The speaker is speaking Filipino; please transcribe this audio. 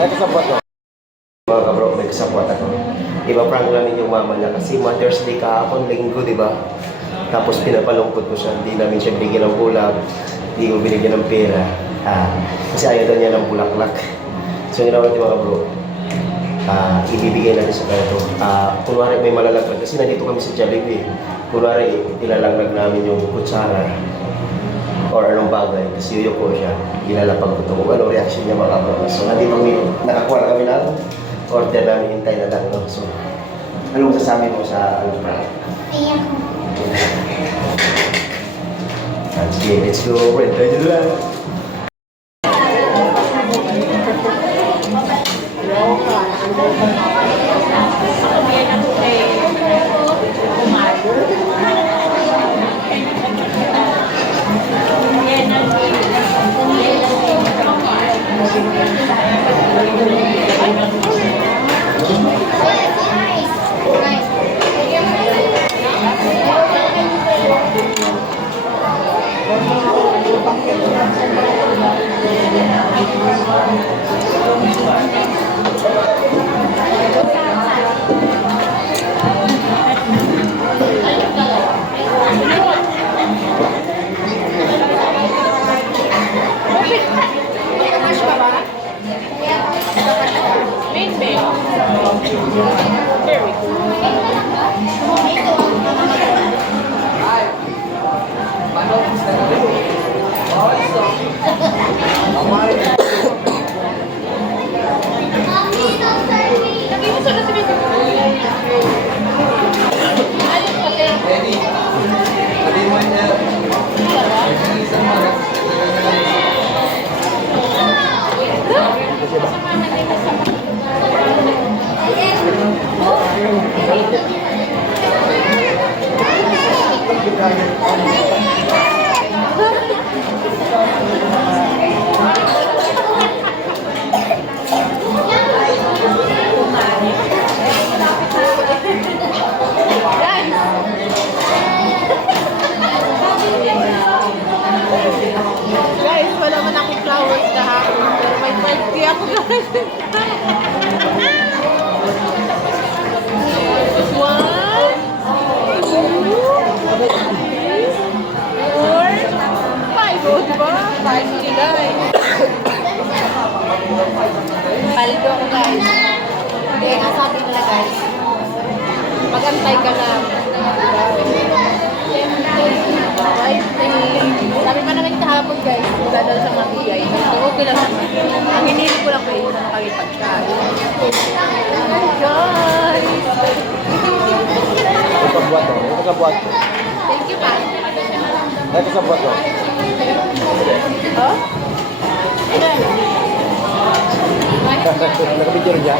Nagkasabot ko. Mga kabro, nagkasabot ako. Iba-prank namin yung mama niya kasi Mother's Day kahapon, linggo, di ba? Tapos pinapalungkot ko siya, hindi namin siya binigyan ng bulag, hindi ko binigyan ng pera. Kasi ayaw daw niya ng bulaklak. So ginawa natin mga kabro, ibibigay natin sa kanya ito. Kunwari may malalaglag, kasi nandito kami sa Jollibee. Kunwari ilalaglag namin yung kutsara or anong bagay, kasi yuyuko siya, ilalapag ko ito kung ano reaction niya mga kabro. So nandito kami, nakakuha na kami na order namin, hintay na lang. No? So, anong sasabi mo sa ano pa? Iyak ko. Sige, let's go. Friend, tayo lang. Guys, wala man akong flowers kahapon, pero may birthday ako guys. One, two, three, four, five. O, diba? 5K guys. Paldo ako guys. Kaya nga sabi nila guys, mag-antay ka lang. Sabi pa naman kahapon guys, dadal sa mabigay. So okay lang naman. Ang hinili ko lang kayo na kami pagkain. Guys! Nagkabuhat ko. Nagkabuhat ko. Thank you pa. Nagkasabuhat ko. Oh? Nakapicture niya?